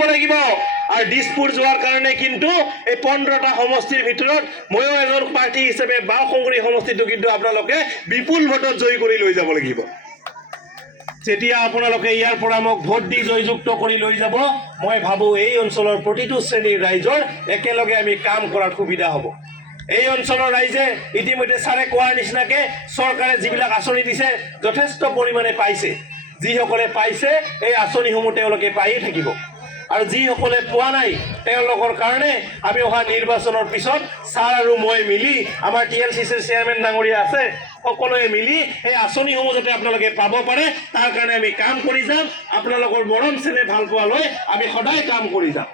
যাব লাগিব আৰু দিছপুৰ যোৱাৰ কাৰণে কিন্তু এই 15টা সমষ্টিৰ ভিতৰত ময়ো এজন প্ৰাৰ্থী হিচাপে বাওঁসংগৰি সমষ্টিটো কিন্তু আপোনালোকে বিপুল ভোটত জয়ী কৰি লৈ যাব লাগিব যেতিয়া আপোনালোকে ইয়াৰ পৰা মোক ভোট দি জয়যুক্ত কৰি লৈ যাব মই ভাবো এই অঞ্চলৰ প্ৰতিটো শ্ৰেণীৰ ৰাইজৰ একেলগে আমি কাম কৰাৰ সুবিধা হ'ব এই অঞ্চলৰ ৰাইজে ইতিমধ্যে ছাৰে কোৱাৰ নিচিনাকে চৰকাৰে যিবিলাক আঁচনি দিছে যথেষ্ট পৰিমাণে পাইছে যিসকলে পাইছে এই আঁচনিসমূহ তেওঁলোকে পায়েই থাকিব আৰু যিসকলে পোৱা নাই তেওঁলোকৰ কাৰণে আমি অহা নিৰ্বাচনৰ পিছত ছাৰ আৰু মই মিলি আমাৰ TLCCৰ চেয়াৰমেন ডাঙৰীয়া আছে সকলোৱে মিলি এই আঁচনিসমূহ যাতে আপোনালোকে পাব পাৰে তাৰ কাৰণে আমি কাম কৰি যাম আপোনালোকৰ মৰম চেনেহ ভাল পোৱালৈ আমি সদায় কাম কৰি যাম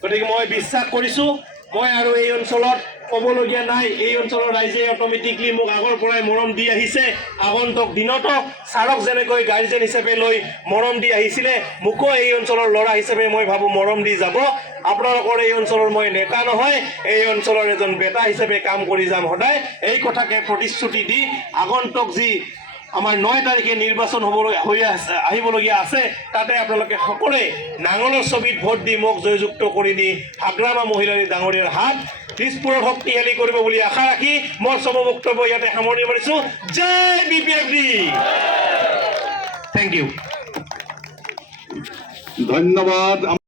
গতিকে মই বিশ্বাস কৰিছোঁ মই আৰু এই অঞ্চলত ক'বলগীয়া নাই এই অঞ্চলৰ ৰাইজে অট'মেটিকলি মোক আগৰ পৰাই মৰম দি আহিছে আগন্তুক দিনতো ছাৰক যেনেকৈ গাৰ্জেন হিচাপে লৈ মৰম দি আহিছিলে মোকো এই অঞ্চলৰ ল'ৰা হিচাপে মই ভাবোঁ মৰম দি যাব আপোনালোকৰ এই অঞ্চলৰ মই নেতা নহয় এই অঞ্চলৰ এজন বেটা হিচাপে কাম কৰি যাম সদায় এই কথাকে প্ৰতিশ্ৰুতি দি আগন্তুক যি আমাৰ 9 তাৰিখে নিৰ্বাচন আহিবলগীয়া আছে তাতে আপোনালোকে সকলোৱে নাঙলৰ ছবিত ভোট দি মোক জয়যুক্ত কৰি নি হাগ্ৰামা মহিলাৰী ডাঙৰীয়াৰ হাত দিছপুৰত শক্তিশালী কৰিব বুলি আশা ৰাখি মোৰ সব বক্তব্য ইয়াতে সামৰণি মাৰিছোঁ জয় BPFD থেংক ইউ ধন্যবাদ।